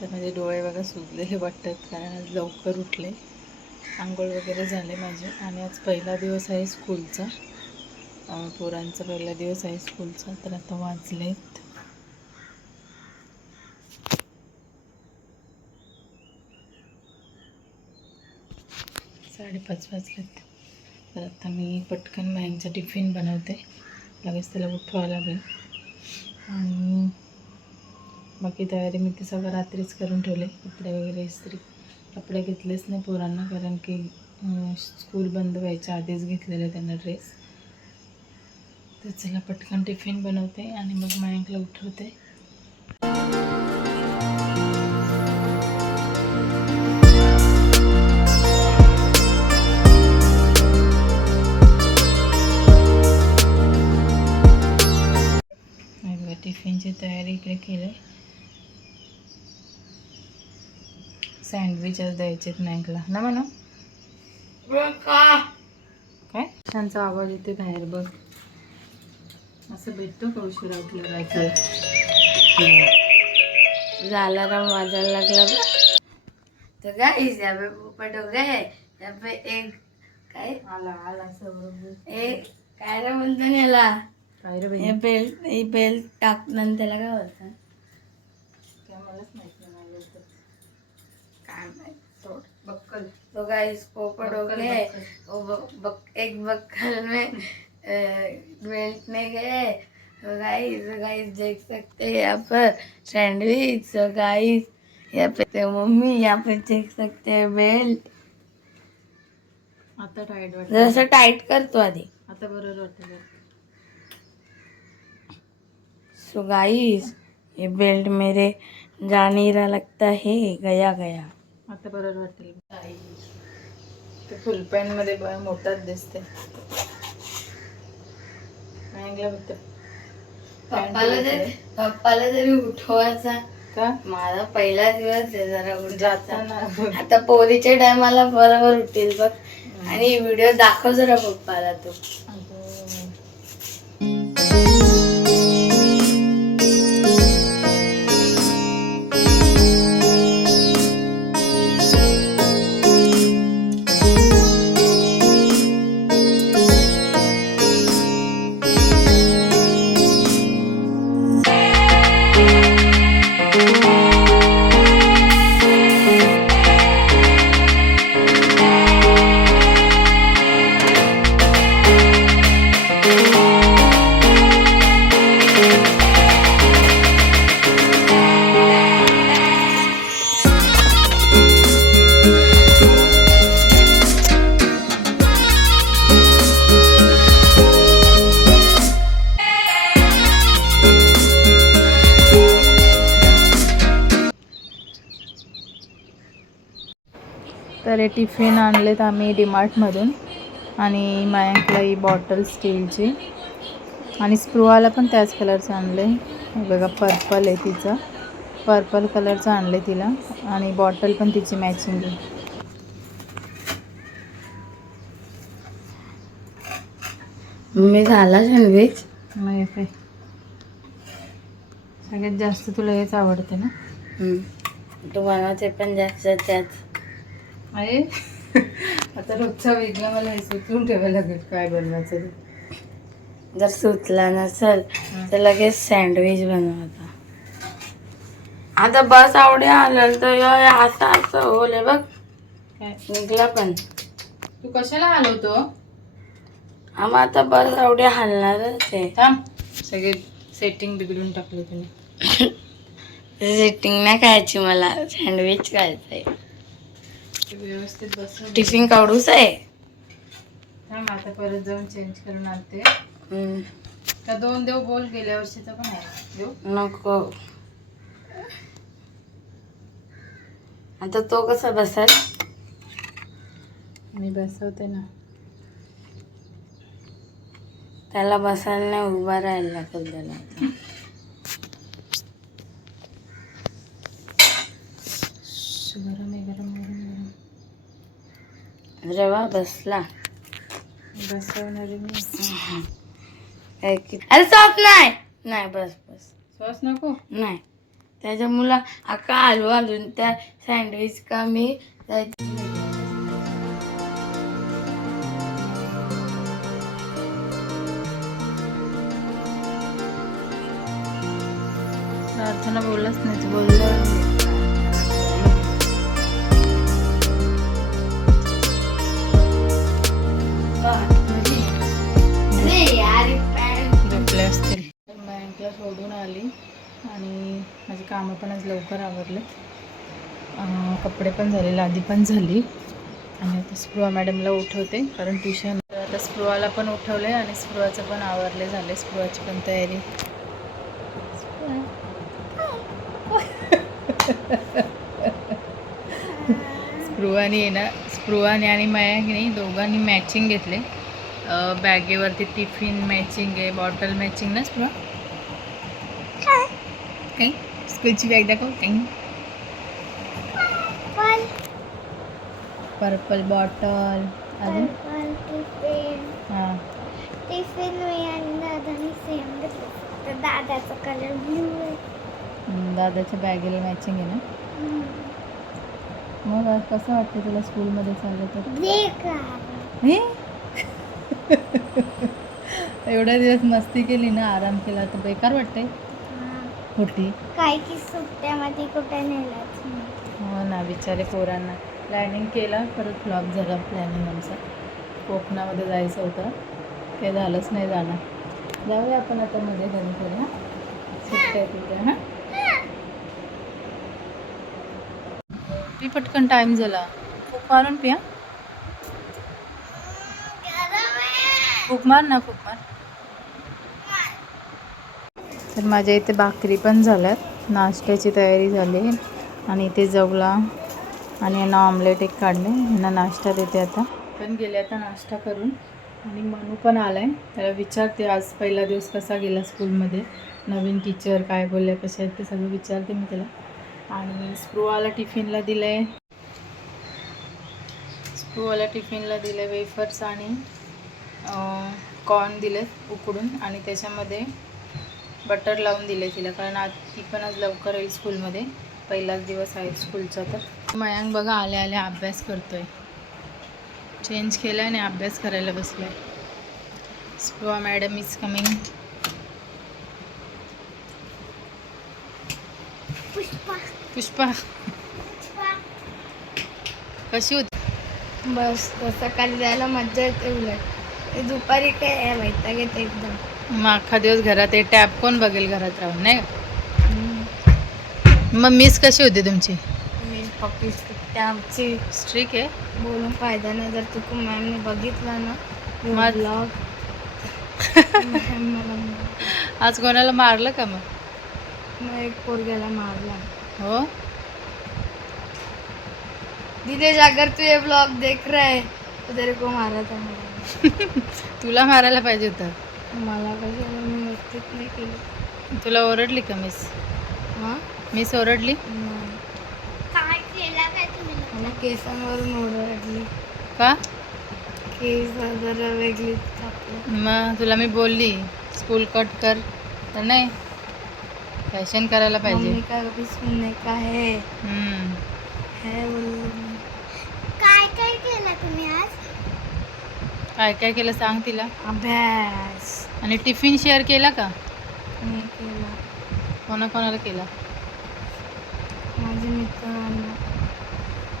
तर माझे डोळे बघा सुजलेले वाटतात, कारण आज लवकर उठले, आंघोळ वगैरे झाले माझे. आणि आज पहिला दिवस आहे स्कूलचा, पोरांचा पहिला दिवस आहे स्कूलचा. तर आता वाजलेत 5:30 वाजलेत. तर आता मी पटकन मॅंगचा टिफिन बनवते, लगेच त्याला उठवावं लागेल. आणि बाकी तयारी मी ते सगळं रात्रीच करून ठेवले. कपडे वगैरे इस्त्री, कपडे घेतलेच नाही पोरांना, कारण की स्कूल बंद व्हायच्या आधीच घेतलेले त्यांना ड्रेस. तर चला पटकन टिफिन बनवते आणि मग मयंकला उठवते. टिफिनची तयारी इकडे केली. सँडविचच द्यायचे मँकला ना म्हणा. काय त्यांचा आवाज येते बाहेर बघ. असं भेटतो का उशिरा उठल्यावर ऐकायला? अलार्म वाजायला लागला तर गाइस यहाँ पे पोपट हो गए. यहाँ पे एक काय आला आला सगळं एक काय रे बोलतो याला, काय रे बाई? हे बेल्ट टाकणं त्याला काय बोलतात? काय मलाच माहित नाही. मला तर काय माहित. बक्कल. तो गाइस पोपट हो गए. एक बक्कल में बेल्ट में गए. तो गाइस देख सकते हैं यहाँ पर सैंडविच. तो गाइस यहाँ पे मम्मी, यहाँ पे देख सकते हैं बेल्ट. आता टाईट वाटत. जसं टाइट करतो आधी. आता बरोबर वाटतं. सो गाइस ये बेल्ट मेरे जा नहीं रहा लगता है, गया गया. आता बरोबर वाटेल. ते फुल पॅन्ट मध्ये मोठाच दिसते. पप्पाला तरी उठवायचा का? माझा पहिला दिवस आहे, जरा जाताना आता पोरीच्या टायमाला बरोबर उठेल बघ. आणि व्हिडिओ दाखव जरा पप्पाला तू. तर हे टिफिन आणलेत आम्ही डीमार्टमधून. आणि मयंकला ही बॉटल स्टीलची, आणि स्प्रूवाला पण त्याच कलरचं आणले. बघा पर्पल आहे तिचं, पर्पल कलरचं आणले तिला. आणि बॉटल पण तिची मॅचिंग आहे. मी झाला सँडविच. मग काय सगळ्यात जास्त तुला हेच आवडते ना? तू बनवते पण जास्त त्याच आहे. आता रोजचा वेगळा मला हे सुचवून ठेवायला लागेल काय बनवायचं ते. जर सुचला नसेल तर लगेच सँडविच बनवता. आता बस आवडे आलं तर असं असं होले बघ. काय निघला पण. तू कशाला हलवतो? मग आता बस आवडे हलणारच आहे. थांब, सगळे सेटिंग बिघडून टाकले तुम्ही. सेटिंग नाही खायची, मला सँडविच खायचंय. व्यवस्थित बसून टिफिन काढूच आहे. थांब, आता परत जाऊन चेंज करून आणते. का 2 देव बोल, गेल्या वर्षीचा पण आहे देव. नको. आता तो कसा बसाल? मी बसवते ना. त्याला बसायला नाही, उभा राहायला लागेल त्याला. गरम आहे, गरम गरम गरम. रवा बसला. बसवणारी मी. अरे सॉस नाही. नाही बस बस. सॉस नको. नाही त्याच्यामुळं अख्खा आलू घालून त्या सँडविच का मी प्रार्थना बोललाच नाही, बोललं झोपले असतील. बँकला सोडून आली आणि माझी कामं पण आज लवकर आवरले. कपडे पण झाले, लादी पण झाली आणि आता स्पृहा मॅडमला उठवते कारण ट्युशन. आता स्पृहाला पण उठवले आणि स्पृहाचं पण आवरले झाले. स्पृहाची पण तयारी. स्पृहाने आणि मयांकने दोघांनी मॅचिंग घेतले. बॅगेवरती टिफिन मॅचिंग आहे, बॉटल मॅचिंग ना स्पृहा. काही स्कूलची बॅग दाखव. काही पर्पल बॉटल, अजून हां टिफिन मी आणि दादानी सेम घेतलं. तर दादाचा कलर ब्ल्यू आहे. दादाच्या बॅगेला मॅचिंग आहे ना. मग आज कसं वाटतं तुला स्कूलमध्ये चाललं तर? हे एवढ्या दिवस मस्ती केली ना, आराम केला तर बेकार वाटतंय. खोटी काय की सुट्ट्यामध्ये कुठे नेलाच नाही. हो ना, बिचारे पोरांना. प्लॅनिंग केला, परत फ्लॉप झाला प्लॅनिंग आमचा. कोकणामध्ये जायचं होतं, काही झालंच नाही जाणं. जाऊया आपण आता मध्ये कधीतरी. हां सुट्ट्या तिथे. हां ती पटकन टाईम झाला. फूक मारून पिया. फूक मार ना, फूक मार. तर माझ्या इथे भाकरी पण झाल्यात, नाश्त्याची तयारी झाली आणि इथे जेवला आणि यांना ऑमलेट एक काढले. यांना नाश्ता देते आता. पण गेले आता नाश्ता करून आणि मनू पण आला आहे. त्याला विचारते आज पहिला दिवस कसा गेला स्कूलमध्ये, नवीन टीचर काय बोलले, कसे आहेत ते सगळं विचारते मी त्याला. आणि स्पृहाला टिफिनला दिलं वेफर्स आणि कॉर्न दिले उकडून आणि त्याच्यामध्ये बटर लावून दिले तिला, कारण आज ती पण आज लवकर येईल स्कूलमध्ये. पहिलाच दिवस आहे स्कूलचा. तर मयांक बघा आल्या आल्या अभ्यास करतोय. चेंज केला आणि अभ्यास करायला बसलाय. Spruha madam is coming. Pushpa कशी होती? बस सकाळी जायला मज्जा येते. उलट दुपारी काय वैताग येते एकदम. मग अख्खा दिवस घरात आहे, टॅब कोण बघेल घरात राहून, नाही का? मग मिस कशी होती तुमची? मी पप्पी आमची स्ट्रिक आहे, बोलून फायदा नाही. जर तू मॅमने बघितलं ना माझ ब्लॉग आज कोणाला मारलं का? मग एक पोरग्याला मारला. हो दिनेश, अगर तू ये ब्लॉग देख रहा है तो तेरे को मारा था मैंने. तुला मारायला पाहिजे होतं. मला कशाला, मी मस्तीच नाही केली. तुला ओरडली का मिस? हां मिस ओरडली? काय केला काय तुम्ही? मला केसांवरून ओरडली. का? केस जरा वेगळीच कापली. मग तुला मी बोलली स्कूल कट कर, तर नाही, फॅशन करायला पाहिजे. मम्मी का कभी सुनने का है बोलली. काय काय केलं तुम्ही आज? काय काय केलं सांग तिला. अभ्यास. आणि टिफिन शेअर केला का? नाही केला. कोणाकोणाला केला? माझ्या मित्रांना.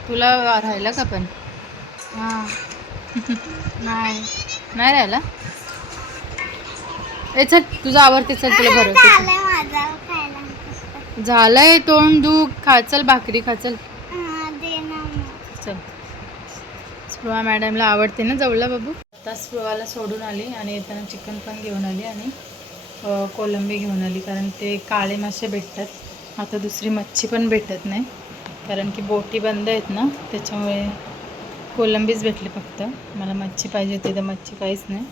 तुला राहिला का पण? हां. नाही राहिला. ए चल तुझं आवडते, चल तुला भरवते. झालंय तोंड दुख, खा चल, भाकरी खा चल. चल. स्पृहा मॅडमला आवडते ना जवळला बाबू. आता स्पृहाला सोडून आली आणि येताना चिकन पण घेऊन आली आणि कोलंबी घेऊन आली, कारण ते काळे मासे भेटतात. आता दुसरी मच्छी पण भेटत नाही, कारण की बोटी बंद आहेत ना, त्याच्यामुळे कोलंबीच भेटले फक्त. मला मच्छी पाहिजे होती तर मच्छी काहीच नाही,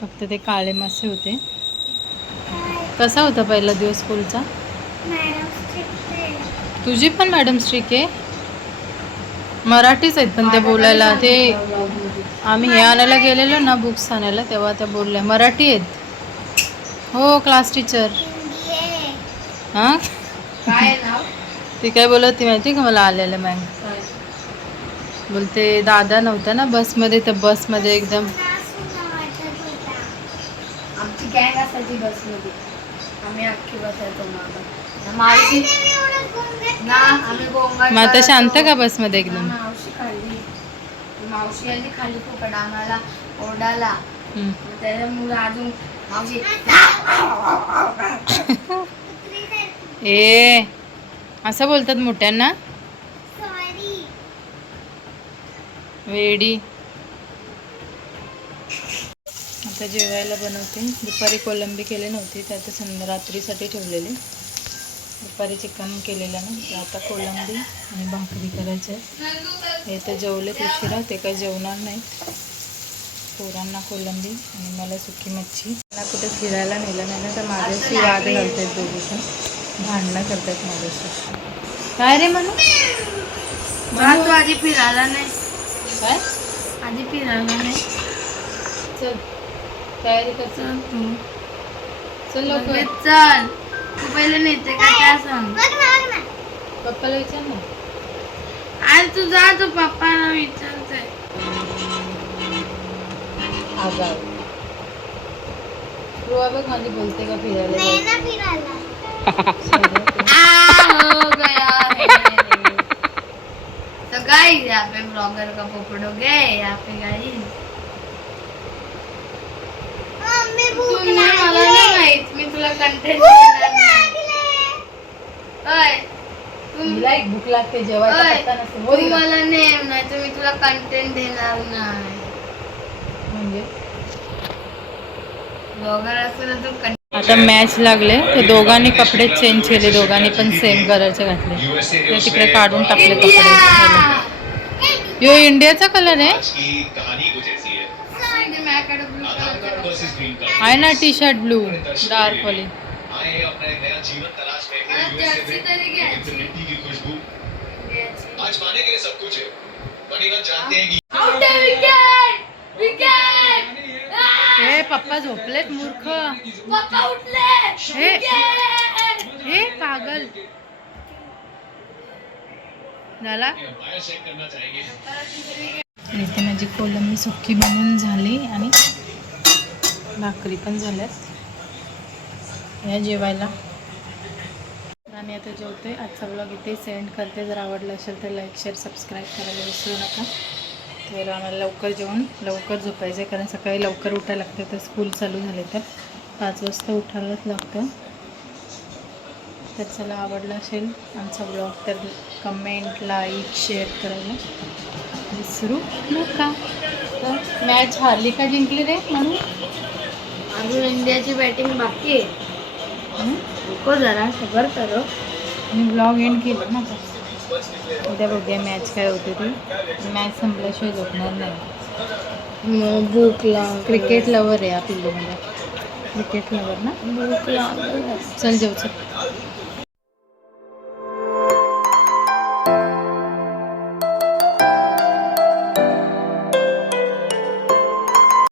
फक्त ते काळे मासे होते. कसा होता पहिला दिवस स्कूलचा? तुझी पण मॅडम स्ट्रिक आहे? मराठीच आहेत पण त्या बोलायला. ते आम्ही हे आणायला गेलेलो ना, बुक्स आणायला, तेव्हा त्या बोलल्या मराठी आहेत. हो क्लास टीचर. हां काय नाव ती काय बोलत ती माहिती का मला आलेलं मॅम बोलते दादा नव्हता ना बसमध्ये तर बसमध्ये एकदम आमची गँग असायची बसमध्ये आम्ही अख्खी बसायचो मागं मावशी ना आम्ही गोंगाट मग आता शांत करायचो. का बसमध्ये एकदम मावशी खाली मावशी आली खाली फुकट आम्हाला ओरडाला हम्म. त्याच्यामुळे अजून मावशी ए असं बोलतात मोठ्यांना वेडी. आता जेवायला बनवते. दुपारी कोलंबी केली नव्हती ते आता रात्रीसाठी ठेवलेली. दुपारी चिकन केलेलं ना ते आता कोलंबी आणि भाकरी करायचे. हे तर जेवलेत उशिरा ते काही जेवणार नाहीत. पोरांना कोलंबी आणि मला सुकी मच्छी. मला कुठे फिरायला नेलं नाही ना तर माझ्याशी वाद घालत आहेत दोघी पण भांडणं करतात माझ्याशी. काय रे म्हणू तू आधी फिरायला नाही काय आधी फिरायला नाही चल तयारी कर चल तू चल लवकर चल तू पहिले नेते का काय सांग पप्पाला विचार ना. आज तू जा तू पप्पाला विचारते आगाव रुआ बघ माझी बोलते का फिरायला हो गया है तो गाइस यहाँ पे ब्लॉगर का पोपड़ो गए यहाँ पे गाइस तुमने मला नाही माहित मी तुला कंटेंट देणार नाही. तुला एक भूक लागते जेवायला पत्ता नसतो तू मला नेम नाही तर मी तुला कंटेंट देणार नाही म्हणजे ब्लॉगर असं तू आता मॅच लागले ते दोघांनी कपडे चेंज केले. दोघांनी पण सेम कलरचे घातले. ते तिकडे काढून टाकले कपडे. यो इंडियाचा कलर आहे आहे ना टी शर्ट ब्लू डार्क वाली. हे पप्पा झोपलेत मूर्ख. हे हे पागल झाला. इथे माझी कोलंबी सुक्की बनवून झाली आणि भाकरी पण झाल्यात. या जेवायला आणि आता जेवते. आजचा ब्लॉग इथे सेंड करते. जर आवडला असेल तर लाईक शेअर सबस्क्राईब करायला विसरू नका. तर आम्हाला लवकर जेवून लवकर झोपायचं आहे कारण सकाळी लवकर उठायला लागतं. तर स्कूल चालू झाले तर 5 वाजता उठायलाच लागतं. तर चला आवडला असेल आमचा ब्लॉग तर कमेंट लाईक शेअर करायला विसरू नका. तर मॅच हारली का जिंकली रे म्हणून अजून इंडियाची बॅटिंग बाकी आहे. रुको जरा सबर करो. मी ब्लॉग एंड केला ना. उद्या बघूया मॅच काय होते ती. मॅच संपल्याशिवाय झोपणार नाही. भूक लागली. क्रिकेट लवर आहे आपल्यामध्ये. क्रिकेट लवर ना. भूक लागली. चल जेव चल.